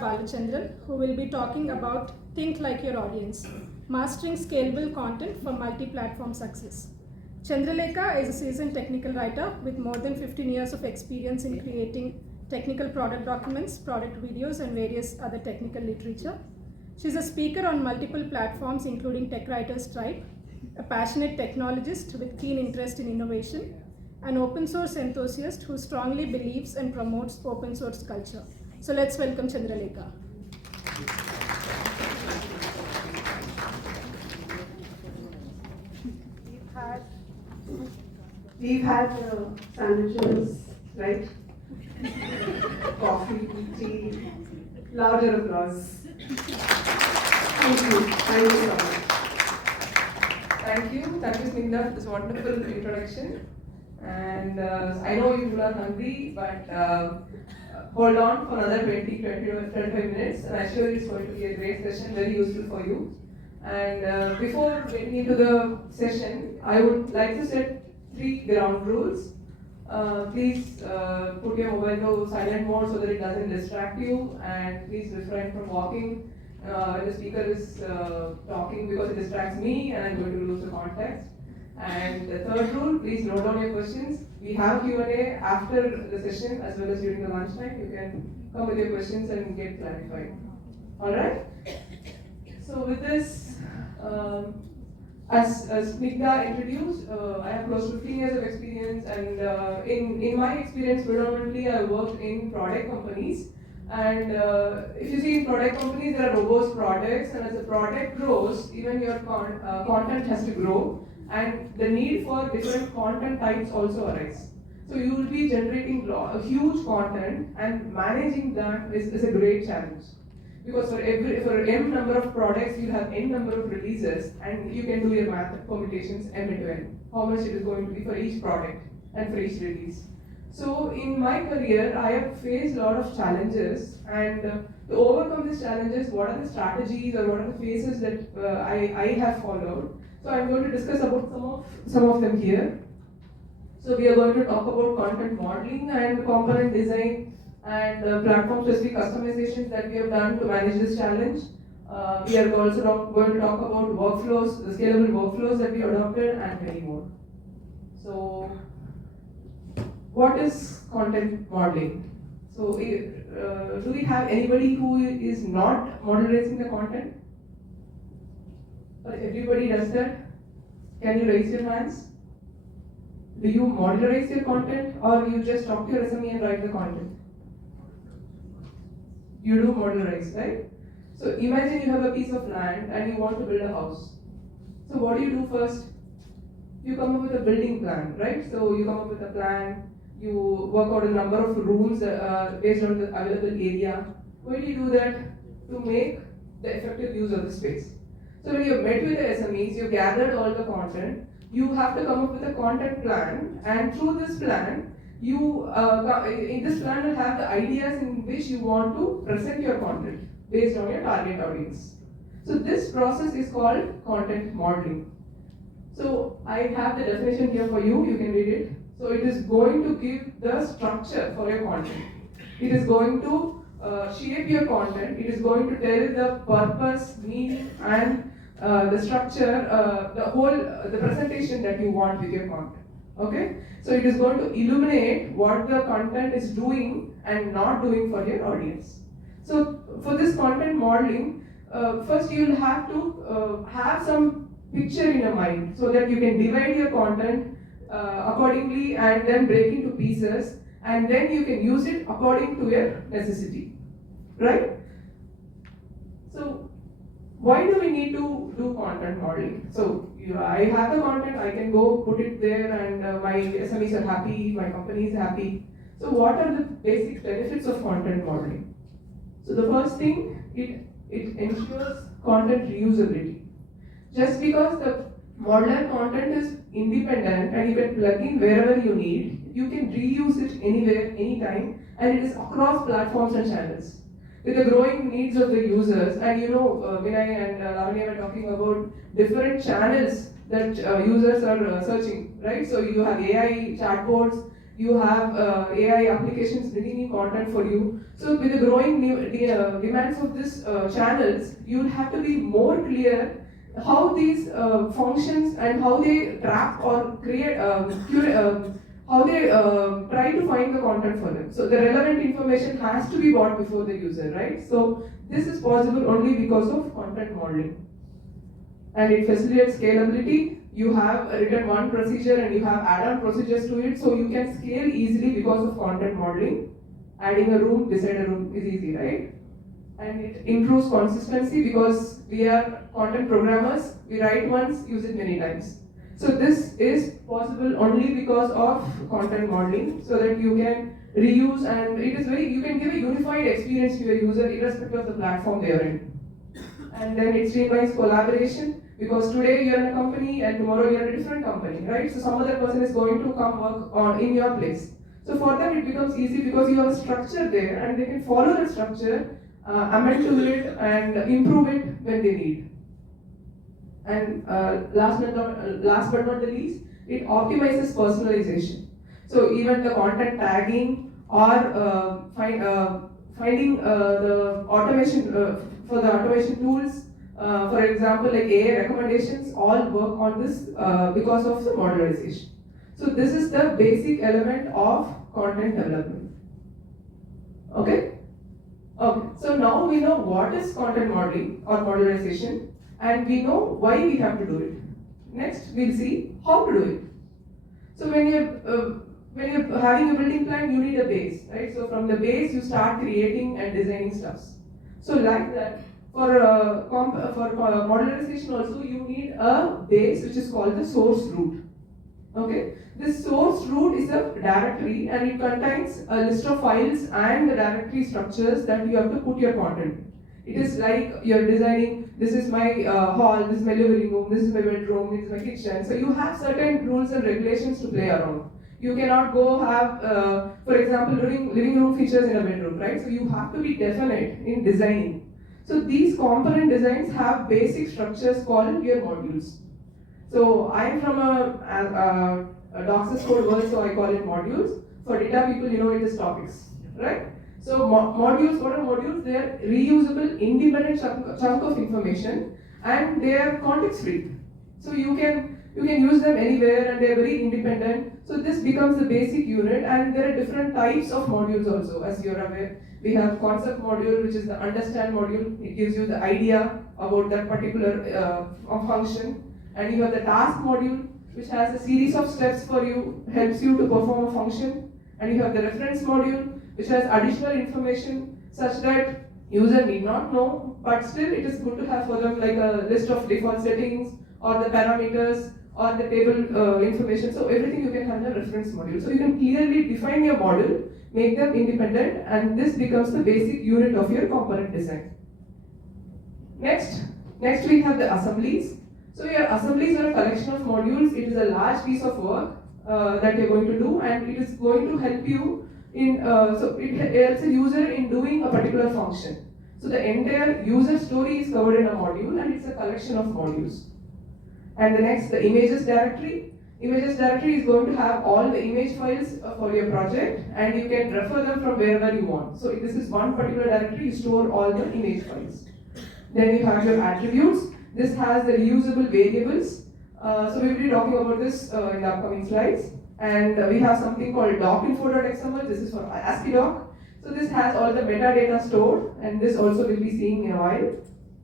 Balachandran, who will be talking about Think Like Your Audience, Mastering Scalable Content for Multi-Platform Success. Chandralekha is a seasoned technical writer with more than 15 years of experience in creating technical product documents, product videos, and various other technical literature. She's a speaker on multiple platforms, including Tech Writers Tribe, a passionate technologist with keen interest in innovation, an open source enthusiast who strongly believes and promotes open source culture. So let's welcome Chandralekha. We've had sandwiches, right? Coffee, tea, louder applause. Thank you so much. Thank you, Snigdha, for this wonderful introduction. And I know you are hungry, but hold on for another 25 minutes, and I'm sure it's going to be a great session, very useful for you. And before getting into the session, I would like to set 3 ground rules. Please put your mobile to silent mode so that it doesn't distract you, and please refrain from walking when the speaker is talking, because it distracts me and I'm going to lose the context. And the third rule, please note down your questions. We have Q&A after the session as well as during the lunchtime. You can come with your questions and get clarified. Alright? So with this, as Smigdha introduced, I have close to 15 years of experience, and in my experience predominantly I worked in product companies. And if you see in product companies, there are robust products, and as the product grows, even your content has to grow, and the need for different content types also arise. So you will be generating a huge content, and managing that is a great challenge. Because for m number of products, you have n number of releases, and you can do your math permutations m into n, how much it is going to be for each product and for each release. So in my career, I have faced a lot of challenges, and to overcome these challenges, what are the strategies or what are the phases that I have followed? So I'm going to discuss about some of them here. So we are going to talk about content modeling and component design and platform-specific customizations that we have done to manage this challenge. We are also going to talk about workflows, the scalable workflows that we adopted, and many more. So, what is content modeling? So, do we have anybody who is not modularizing the content? Or everybody does that? Can you raise your hands? Do you modularize your content, or you just talk to your SME and write the content? You do modularize, right? So imagine you have a piece of land and you want to build a house. So what do you do first? You come up with a building plan, right? So you come up with a plan, you work out a number of rooms based on the available area. Why do you do that? To make the effective use of the space. So when you met with the SMEs, you gathered all the content, you have to come up with a content plan, and through this plan, in this plan will have the ideas in which you want to present your content based on your target audience. So this process is called content modeling. So I have the definition here for you, you can read it. So it is going to give the structure for your content. It is going to shape your content, it is going to tell the purpose, meaning, and the structure, the presentation that you want with your content. Okay? So it is going to illuminate what the content is doing and not doing for your audience. So for this content modeling, first you will have to have some picture in your mind so that you can divide your content accordingly and then break into pieces, and then you can use it according to your necessity. Right? So why do we need to do content modeling? So I have the content, I can go put it there, and my SMEs are happy, my company is happy. So what are the basic benefits of content modeling? So the first thing, it ensures content reusability. Just because the modular content is independent and you can plug in wherever you need, you can reuse it anywhere, anytime, and it is across platforms and channels. With the growing needs of the users, and Vinay and Lavanya were talking about different channels that users are searching, right? So you have AI chatbots, you have AI applications bringing in content for you. So with the growing demands of these channels, you will have to be more clear how these functions and how they trap or create, how they try to find the content for them. So the relevant information has to be brought before the user, right? So this is possible only because of content modeling. And it facilitates scalability. You have written one procedure and you have add-on procedures to it, so you can scale easily because of content modeling. Adding a room beside a room is easy, right? And it improves consistency because we are content programmers. We write once, use it many times. So this is possible only because of content modeling, so that you can reuse, and it is you can give a unified experience to your user irrespective of the platform they are in. And then it streamlines collaboration, because today you're in a company and tomorrow you're in a different company, right? So some other person is going to come work in your place. So for them it becomes easy because you have a structure there and they can follow that structure, amend to it and improve it when they need. And last but not the least, it optimizes personalization. So even the content tagging or finding the automation for the automation tools, for example, like AI recommendations, all work on this because of the modularization. So this is the basic element of content development. Okay? Okay. So now we know what is content modeling or modularization, and we know why we have to do it. Next, we'll see how to do it. So when you're having a building plan, you need a base, right? So from the base, you start creating and designing stuffs. So like that, for modularization also, you need a base which is called the source root. Okay, this source root is a directory and it contains a list of files and the directory structures that you have to put your content. It is like you're designing, this is my hall, this is my living room, this is my bedroom, this is my kitchen. So you have certain rules and regulations to play around. You cannot go have, for example, living room features in a bedroom, right? So you have to be definite in designing. So these component designs have basic structures called your modules. So I'm from a DOCSIS code world, so I call it modules. For data people, you know it is topics, right? So modules, what are modules? They are reusable, independent chunk of information, and they are context free. So you can use them anywhere, and they are very independent. So this becomes the basic unit, and there are different types of modules also, as you're aware. We have concept module, which is the understand module. It gives you the idea about that particular function. And you have the task module, which has a series of steps for you, helps you to perform a function. And you have the reference module, which has additional information such that user need not know, but still it is good to have for them, like a list of default settings or the parameters or the table information. So everything you can have in a reference module. So you can clearly define your model, make them independent, and this becomes the basic unit of your component design. Next we have the assemblies. So your assemblies are a collection of modules. It is a large piece of work that you're going to do, and it is going to help you in, so it helps a user in doing a particular function. So the entire user story is covered in a module, and it's a collection of modules. And the next, the images directory. Images directory is going to have all the image files for your project, and you can refer them from wherever you want. So if this is one particular directory, you store all the image files. Then you have your attributes. This has the reusable variables. So we will be talking about this in the upcoming slides. And we have something called docinfo.xml. This is for ASCII doc. So this has all the metadata stored, and this also we'll be seeing in a while.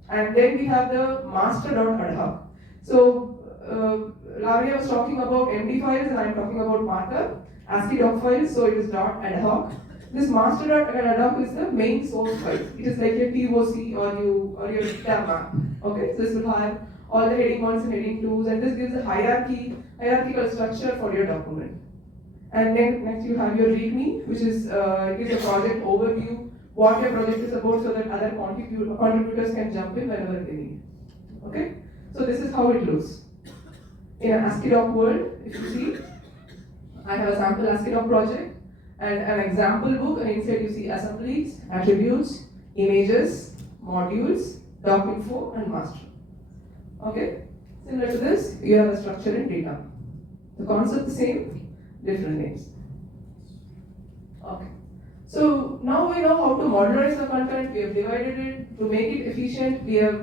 And then we have the master.adhoc. So Lavanya was talking about MD files, and I'm talking about markup, ASCII doc files. So it is .adhoc. This master.adhoc is the main source file. It is like your TOC or your data map. Okay, so this will have all the heading 1s and heading 2s, and this gives a hierarchical structure for your document. And then next you have your README, which is gives a project overview, what your project is about, so that other contributors can jump in whenever they need. Okay, so this is how it looks in an ASCII doc world. If you see, I have a sample ASCII doc project and an example book, and inside you see assemblies, attributes, images, modules, docinfo, and master. Okay, similar to this, you have a structure in data. The concept the same, different names. Okay. So now we know how to modularize the content. We have divided it to make it efficient. We are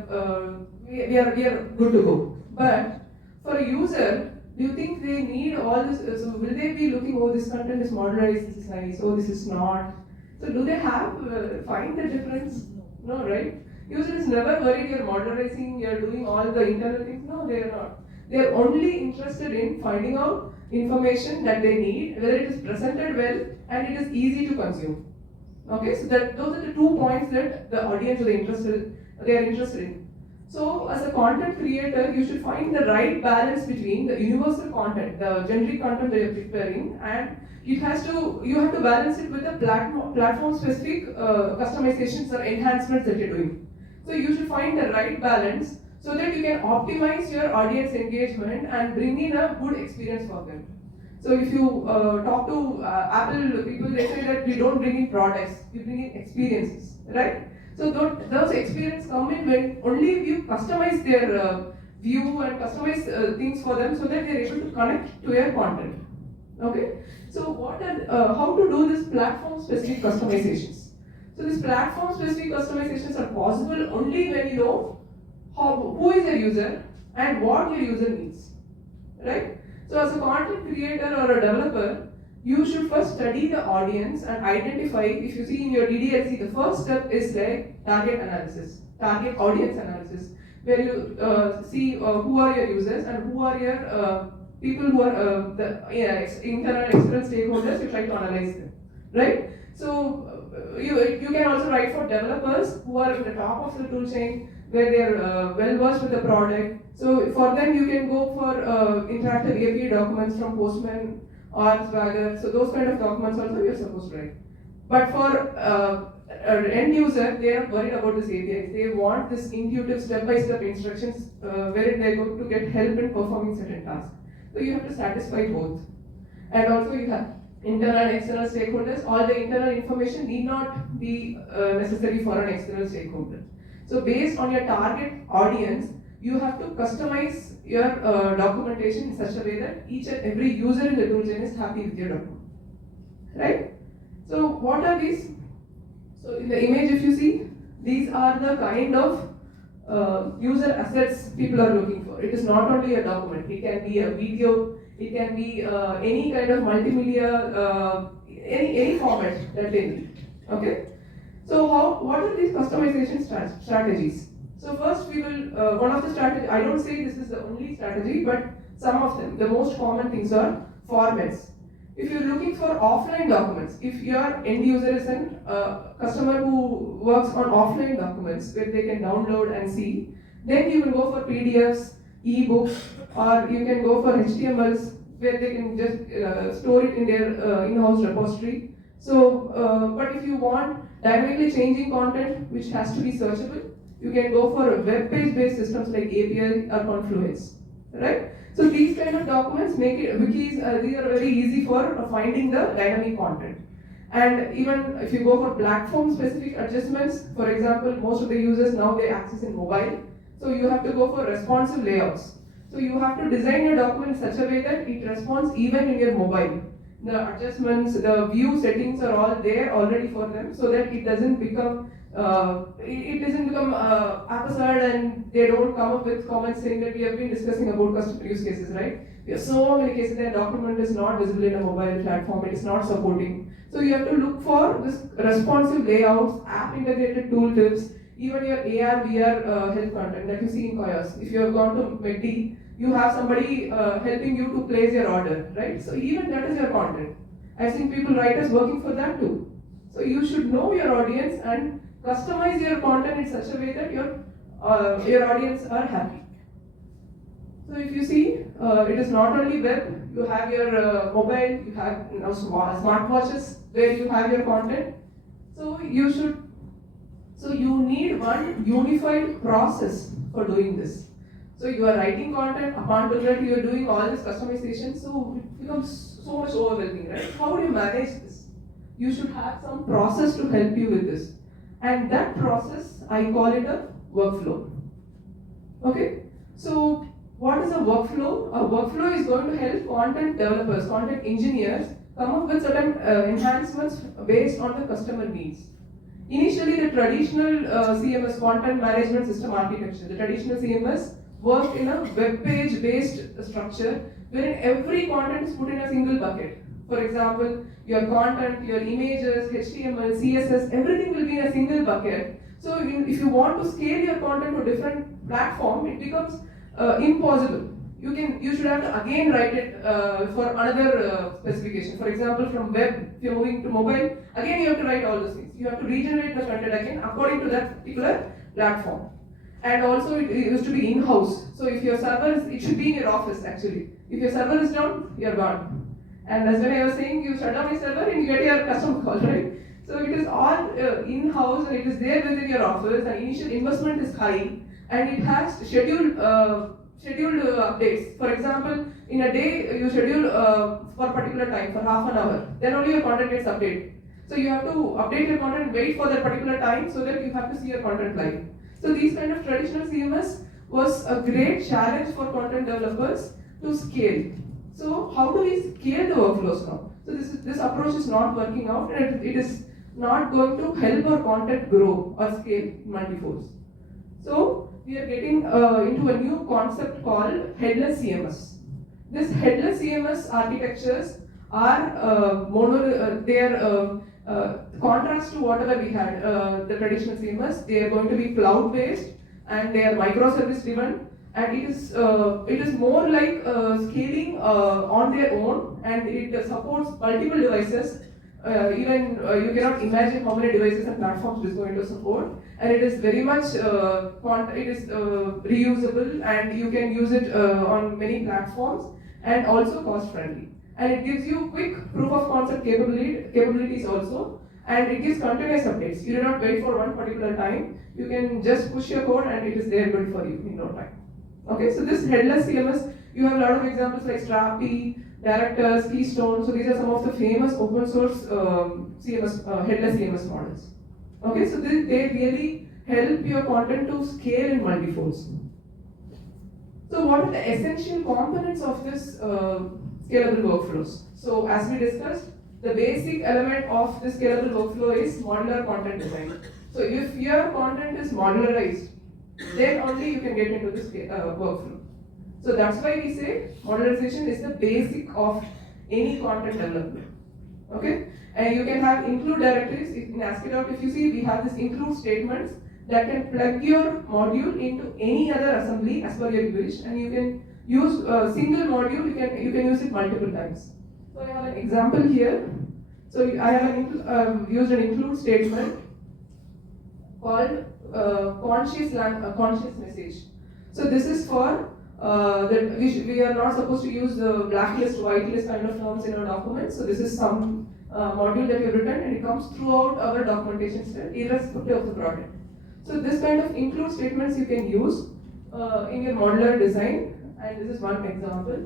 good to go. But for a user, do you think they need all this? So will they be looking? Oh, this content is modularized. This is nice. Oh, this is not. So do they have find the difference? No, right? User is never worried. You're modularizing. You're doing all the internal things. No, they are not. They are only interested in finding out information that they need, whether it is presented well and it is easy to consume. Okay, so those are the 2 points that the audience are interested in. So as a content creator, you should find the right balance between the universal content, the generic content that you're preparing, and you have to balance it with the platform specific customizations or enhancements that you're doing. So you should find the right balance so that you can optimize your audience engagement and bring in a good experience for them. So if you talk to Apple people, they say that we don't bring in products, we bring in experiences, right? So those experiences come in when only if you customize their view and customize things for them so that they're able to connect to your content. Okay? So how to do this platform specific customizations? So these platform specific customizations are possible only when you know who is your user and what your user needs, right? So as a content creator or a developer, you should first study the audience and identify. If you see in your DDLC, the first step is like target analysis, target audience analysis, where you see who are your users and who are your people who are internal and external stakeholders. You try to analyze them, right? So you can also write for developers who are at the top of the tool chain, where they are well versed with the product. So for them, you can go for interactive API documents from Postman or Swagger. So those kind of documents also you're supposed to write. But for an end user, they are not worried about this APIs. They want this intuitive step-by-step instructions wherein they're going to get help in performing certain tasks. So you have to satisfy both. And also you have internal and external stakeholders. All the internal information need not be necessary for an external stakeholder. So based on your target audience, you have to customize your documentation in such a way that each and every user in the toolchain is happy with your document, right? So what are these? So in the image, if you see, these are the kind of user assets people are looking for. It is not only a document. It can be a video. It can be any kind of multimedia, any format that they need. Okay. So what are these customization strategies? So first we will, one of the strategies, I don't say this is the only strategy, but some of them, the most common things are formats. If you're looking for offline documents, if your end user is a customer who works on offline documents where they can download and see, then you will go for PDFs, ebooks, or you can go for HTMLs where they can just store it in their in-house repository. So, but if you want dynamically changing content which has to be searchable, you can go for web page based systems like API or Confluence, right? So these kind of documents make it, wikis, these are very easy for finding the dynamic content. And even if you go for platform specific adjustments, for example, most of the users now they access in mobile, so you have to go for responsive layouts. So you have to design your document in such a way that it responds even in your mobile. The adjustments, the view settings are all there already for them, so that it doesn't become absurd and they don't come up with comments saying that we have been discussing about customer use cases, right? We have so many cases that document is not visible in a mobile platform, it is not supporting. So you have to look for this responsive layouts, app integrated tooltips, even your AR, VR help content that you see in Koyos. If you have gone to McD, you have somebody helping you to place your order, right? So even that is your content. I've seen people, writers working for that too. So you should know your audience and customize your content in such a way that your audience are happy. So if you see, it is not only web, you have your mobile, you have smartwatches where you have your content. So you need one unified process for doing this. So you are writing content, upon to that you are doing all this customization, so it becomes so much overwhelming, right? How do you manage this? You should have some process to help you with this. And that process, I call it a workflow. Okay? So what is a workflow? A workflow is going to help content developers, content engineers come up with certain enhancements based on the customer needs. Initially, the traditional CMS, content management system architecture, the traditional CMS worked in a web page based structure wherein every content is put in a single bucket. For example, your content, your images, HTML, CSS, everything will be in a single bucket. So if you want to scale your content to different platform, it becomes impossible. You should have to again write it for another specification. For example, from web, if you're moving to mobile, again you have to write all those things. You have to regenerate the content again according to that particular platform. And also it used to be in-house. So if your server is, it should be in your office actually. If your server is down, you're gone. And that's when I was saying, you shut down your server and you get your customer call, right? So it is all in-house and it is there within your office, and initial investment is high, and it has scheduled updates. For example, in a day you schedule for a particular time, for half an hour, then only your content gets updated. So you have to update your content and wait for that particular time so that you have to see your content live. So these kind of traditional CMS was a great challenge for content developers to scale. So how do we scale the workflows now? So this approach is not working out, and it is not going to help our content grow or scale multi-folds. So we are getting into a new concept called headless CMS. This headless CMS architectures are contrast to whatever we had, the traditional CMS. They are going to be cloud-based and they are microservice driven. And it is more like scaling on their own, and it supports multiple devices. Even you cannot imagine how many devices and platforms it is going to support. And it is very much reusable, and you can use it on many platforms, and also cost friendly. And it gives you quick proof of concept capabilities also, and it gives continuous updates. You do not wait for one particular time. You can just push your code and it is there built for you in no time. Okay, so this headless CMS, you have a lot of examples like Strapi, Directors, Keystone. So these are some of the famous open source headless CMS models. Okay, so they really help your content to scale in multi-folds. So what are the essential components of this scalable workflows? So as we discussed, the basic element of this scalable workflow is modular content design. So if your content is modularized, then only you can get into this workflow. So that's why we say modularization is the basic of any content development. Okay, and you can have include directories in ASCII. If you see, we have this include statements that can plug your module into any other assembly as per your wish, and you can use a single module. You can use it multiple times. So I have an example here. So I have used an include statement called conscious message. So this is for that we are not supposed to use the blacklist, whitelist kind of terms in our documents. So this is some module that we have written, and it comes throughout our documentation style, irrespective of the product. So this kind of include statements you can use in your modular design, and this is one example.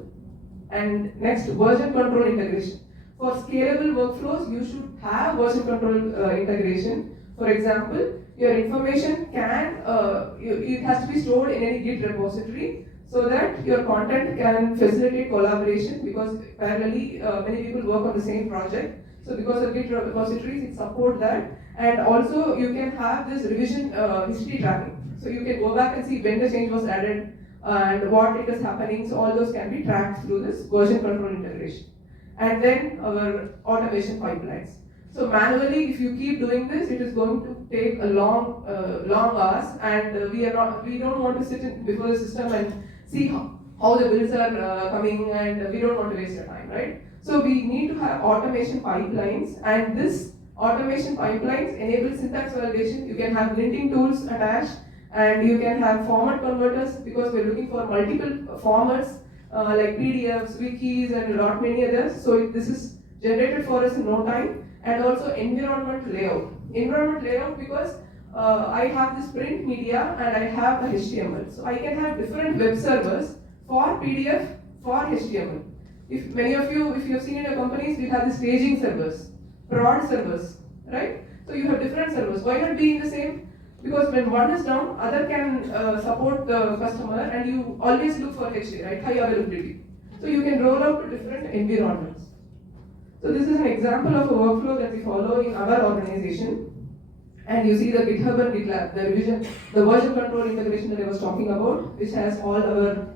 And next, version control integration. For scalable workflows, you should have version control integration. For example, your information it has to be stored in any Git repository so that your content can facilitate collaboration, because parallelly many people work on the same project. So because of Git repositories, it supports that. And also you can have this revision history tracking. So you can go back and see when the change was added and what it is happening. So all those can be tracked through this version control integration. And then our automation pipelines. So manually, if you keep doing this, it is going to take a long hours, and we don't want to sit before the system and see how the bills are coming, and we don't want to waste your time, right? So we need to have automation pipelines, and this automation pipelines enable syntax validation. You can have linting tools attached, and you can have format converters, because we're looking for multiple formats like PDFs, wikis, and a lot many others. So this is generated for us in no time. And also environment layout. Environment layout, because I have this print media and I have the HTML. So I can have different web servers for PDF, for HTML. If many of you, if you have seen in your companies, we have the staging servers, prod servers, right? So you have different servers. Why not be in the same? Because when one is down, other can support the customer, and you always look for HA, right? High availability. So you can roll out to different environments. So this is an example of a workflow that we follow in our organization. And you see the GitHub and GitLab, the revision, the version control integration that I was talking about, which has all our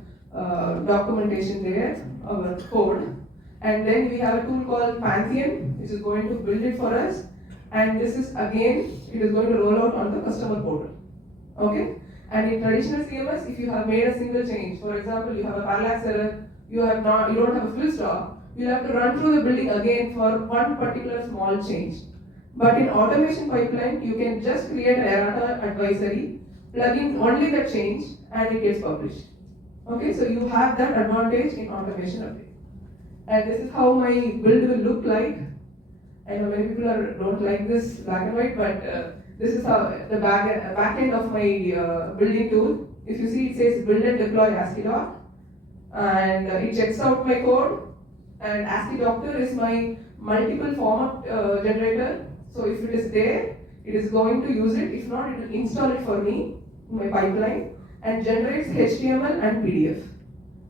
documentation there, our code. And then we have a tool called Pantheon, which is going to build it for us. And this is again, it is going to roll out on the customer portal. Okay? And in traditional CMS, if you have made a single change, for example, you have a parallax error, you don't have a full stop, you'll have to run through the building again for one particular small change. But in automation pipeline, you can just create an errata advisory, plug in only the change, and it gets published. Okay, so you have that advantage in automation update. And this is how my build will look like. I know many people don't like this black and white, but this is how the back end of my building tool. If you see, it says build and deploy ASCII doc, and it checks out my code. And ASCII doctor is my multiple format generator. So if it is there, it is going to use it. If not, it will install it for me in my pipeline and generates HTML and PDF.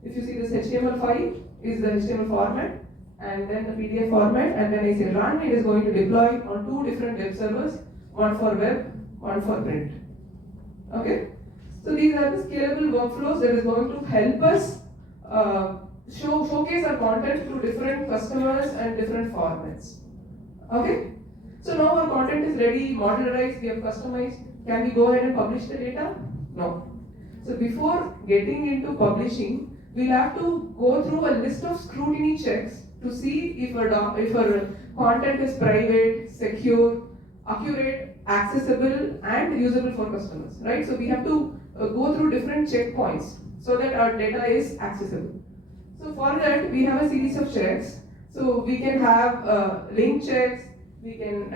If you see this HTML file is the HTML format and then the PDF format, and when I say run, it is going to deploy on two different web servers, one for web, one for print. Okay? So these are the scalable workflows that is going to help us showcase our content to different customers and different formats. Okay? So now our content is ready, modularized, we have customized. Can we go ahead and publish the data? No. So before getting into publishing, we'll have to go through a list of scrutiny checks to see if our content is private, secure, accurate, accessible, and usable for customers. Right? So we have to go through different checkpoints so that our data is accessible. So for that, we have a series of checks. So we can have link checks. We can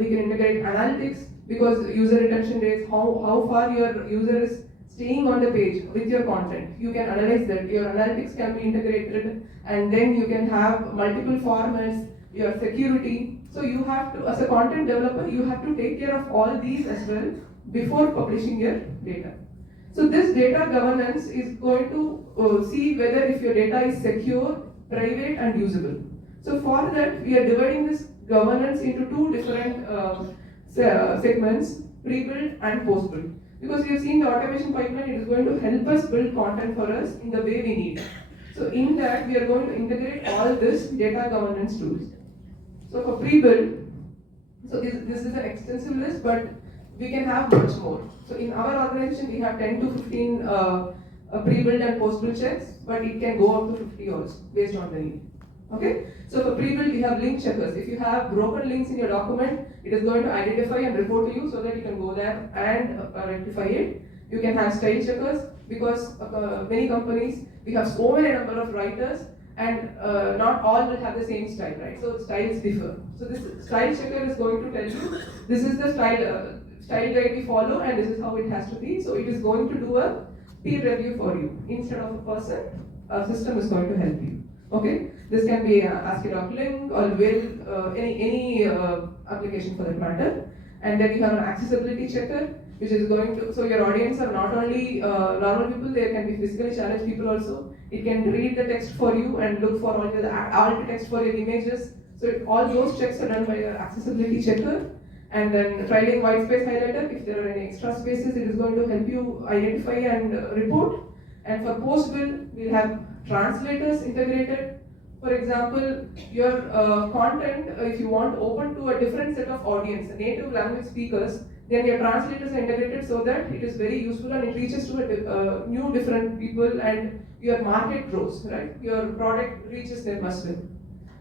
integrate analytics, because user retention rates, how far your user is staying on the page with your content. You can analyze that. Your analytics can be integrated, and then you can have multiple formats, your security. So you have to, as a content developer, you have to take care of all these as well before publishing your data. So this data governance is going to see whether if your data is secure, private, and usable. So for that, we are dividing this governance into two different segments, pre-build and post-build. Because we have seen the automation pipeline, it is going to help us build content for us in the way we need. So in that, we are going to integrate all this data governance tools. So for pre-build, so this is an extensive list, but we can have much more. So in our organization, we have 10 to 15 pre-build and post-build checks, but it can go up to 50 also, based on the need. Okay? So for pre-build, we have link checkers. If you have broken links in your document, it is going to identify and report to you so that you can go there and rectify it. You can have style checkers, because many companies, we have so many number of writers, and not all will have the same style, right? So styles differ. So this style checker is going to tell you, this is the style guide we follow, and this is how it has to be. So it is going to do a peer review for you. Instead of a person, a system is going to help you. Okay? This can be ASCII doc link or any application for that matter. And then you have an accessibility checker, which is going to, so your audience are not only normal people, there can be physically challenged people also. It can read the text for you and look for all the alt text for your images. So all those checks are done by your accessibility checker. And then trialing white space highlighter, if there are any extra spaces, it is going to help you identify and report. And for post-build, we'll have translators integrated. For example, your content, if you want open to a different set of audience, native language speakers, then your translators are integrated so that it is very useful and it reaches to new different people, and your market grows, right? Your product reaches them as well.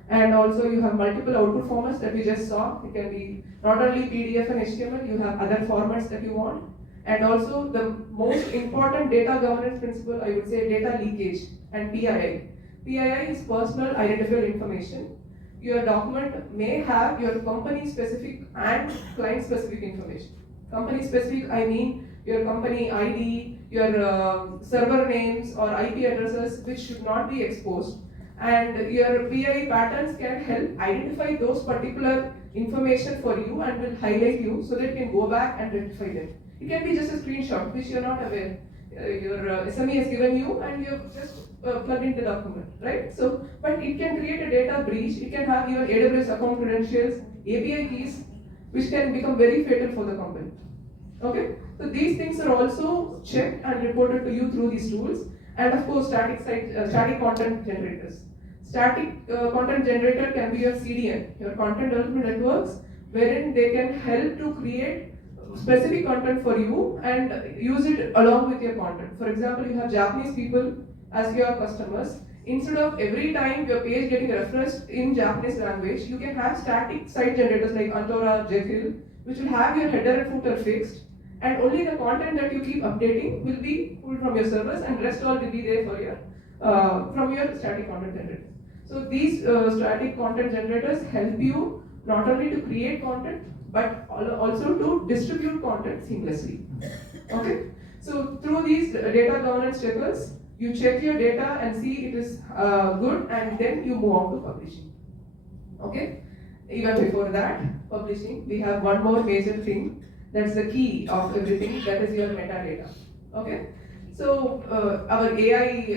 And also you have multiple output formats that we just saw. It can be not only PDF and HTML, you have other formats that you want. And also the most important data governance principle, I would say, data leakage and PII. PII is personal identifiable information. Your document may have your company specific and client specific information. Company specific, I mean your company ID, your server names or IP addresses, which should not be exposed. And your PII patterns can help identify those particular information for you and will highlight you so that you can go back and rectify them. It can be just a screenshot which you are not aware. your SME has given you, and you have just plugged in the document, right? So, but it can create a data breach. It can have your AWS account credentials, API keys, which can become very fatal for the company. Okay, so these things are also checked and reported to you through these tools, and of course, static content generators. Static content generator can be your CDN, your content development networks, wherein they can help to create specific content for you and use it along with your content. For example, you have Japanese people as your customers. Instead of every time your page getting refreshed in Japanese language, you can have static site generators like Antora, Jekyll, which will have your header and footer fixed, and only the content that you keep updating will be pulled from your servers, and rest all will be there for your from your static content generator. So these static content generators help you not only to create content but also to distribute content seamlessly. Okay. So through these data governance checkers, you check your data and see it is good, and then you move on to publishing. Okay. Even before that, publishing, we have one more major thing. That's the key of everything. That is your metadata. Okay. So our AI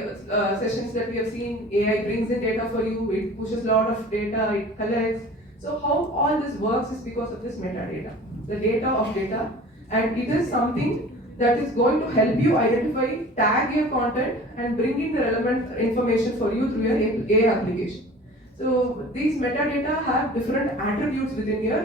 sessions that we have seen, AI brings in data for you. It pushes a lot of data. It collects. So how all this works is because of this metadata, the data of data, and it is something that is going to help you identify, tag your content, and bring in the relevant information for you through your AI application. So these metadata have different attributes within your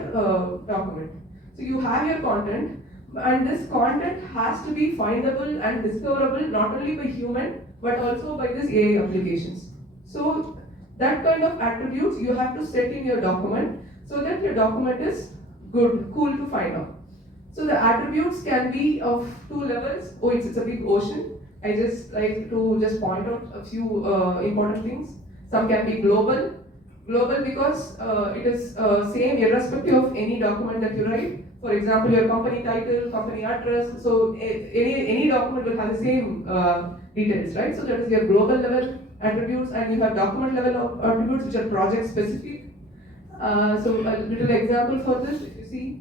document. So you have your content, and this content has to be findable and discoverable not only by human but also by these AI applications. So that kind of attributes you have to set in your document so that your document is good, cool to find out. So the attributes can be of two levels. Oh, it's a big ocean. I just like to just point out a few important things. Some can be global. Global because it is same irrespective of any document that you write. For example, your company title, company address. So any document will have the same details, right? So that is your global level attributes, and you have document level attributes which are project specific. So a little example for this, if you see.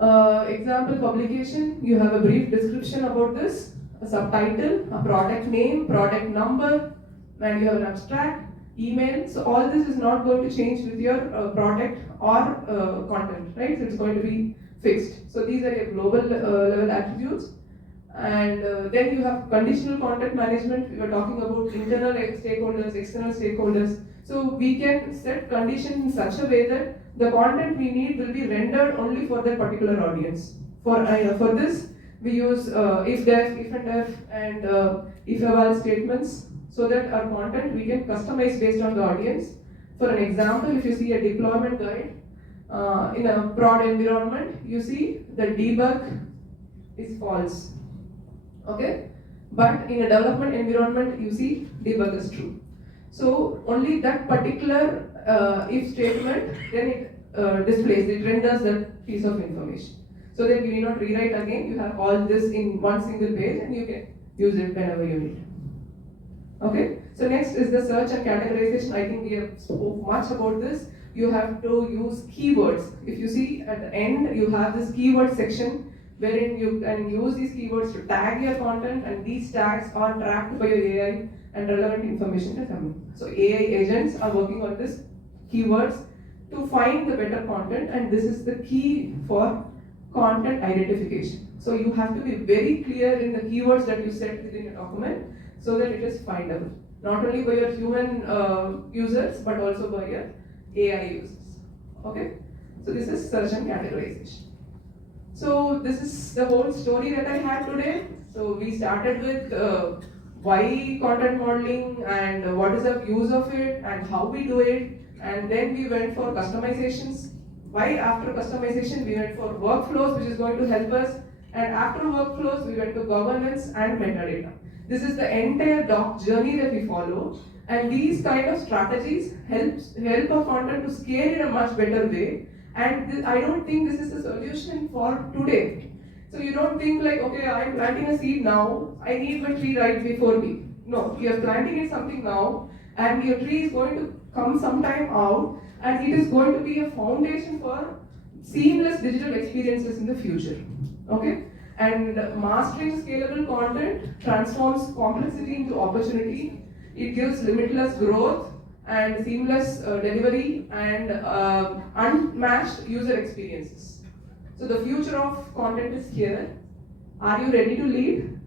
Example publication, you have a brief description about this, a subtitle, a product name, product number, and you have an abstract, email. So all this is not going to change with your product or content, right? So it's going to be fixed. So these are your global level attributes. And then you have conditional content management. We are talking about internal stakeholders, external stakeholders. So we can set conditions in such a way that the content we need will be rendered only for that particular audience. For this, we use if-def, if-and-def, and if-eval statements, so that our content we can customize based on the audience. For an example, if you see a deployment guide in a prod environment, you see the debug is false. Okay, but in a development environment, you see debug is true. So only that particular if statement, then it displays, it renders that piece of information. So that you need not rewrite again, you have all this in one single page and you can use it whenever you need. Okay, so next is the search and categorization. I think we have spoke much about this. You have to use keywords. If you see at the end, you have this keyword section wherein you can use these keywords to tag your content, and these tags are tracked by your AI and relevant information to come. So AI agents are working on this keywords to find the better content, and this is the key for content identification. So you have to be very clear in the keywords that you set within your document so that it is findable, not only by your human users but also by your AI users. Okay, so this is search and categorization. So this is the whole story that I had today. So we started with why content modeling and what is the use of it and how we do it, and then we went for customizations. Why after customization we went for workflows, which is going to help us, and after workflows we went to governance and metadata. This is the entire doc journey that we follow, and these kind of strategies help our content to scale in a much better way. And I don't think this is the solution for today. So you don't think like, okay, I'm planting a seed now, I need my tree right before me. No, you're planting in something now, and your tree is going to come sometime out, and it is going to be a foundation for seamless digital experiences in the future. Okay? And mastering scalable content transforms complexity into opportunity. It gives limitless growth and seamless delivery and unmatched user experiences. So the future of content is here. Are you ready to lead?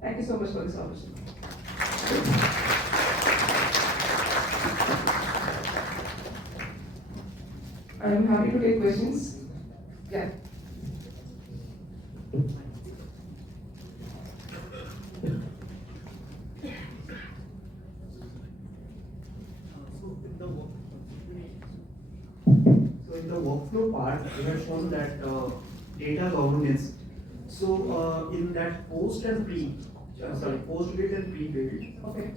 Thank you so much for this opportunity. I am happy to take questions. Yeah. So in the workflow part, we have shown that data governance. So in that post and post-build and pre-build, Okay.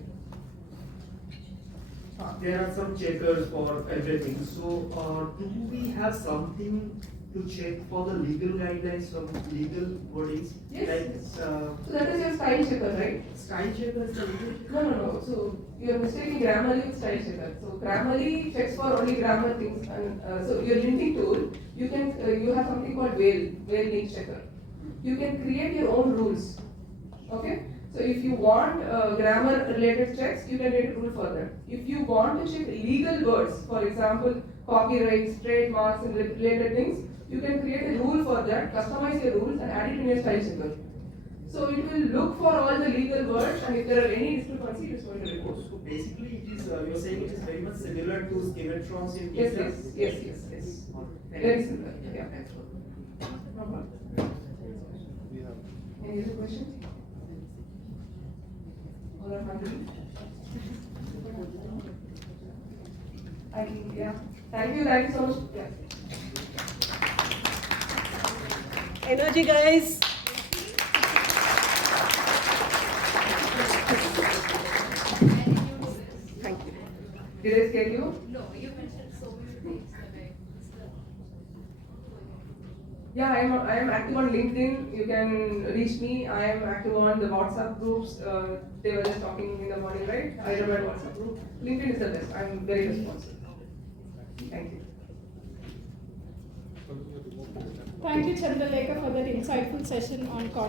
there are some checkers for everything. So do we have something to check for the legal guidelines, some legal wordings? Yes. Like So that is your style checker, right? style checker is the legal? No. So you are mistaking Grammarly with style checker. So Grammarly checks for only grammar things, and so your linting tool, you can you have something called whale link checker. You can create your own rules. Okay. So if you want grammar related checks, you can create a rule for that. If you want to check legal words, for example, copyrights, trademarks, and related things, you can create a rule for that, customize your rules, and add it in your style checker. So it will look for all the legal words, and if there are any discrepancy, it is going to report. So basically, it is you're saying it is very much similar to Skimitron's in Yes. Thank Very you. similar. Yeah. Thanks for that. No problem. Any other question? All are hungry? Yeah. Thank you so much. Yeah. Energy, guys. Thank you. Did I scare you? No, you mentioned so many things that I missed. Yeah, I am active on LinkedIn. You can reach me. I am active on the WhatsApp groups. They were just talking in the morning, right? Hyderabad WhatsApp group. LinkedIn is the best. I am very responsive. Thank you. Thank you, Chandralekha, for that insightful session on content.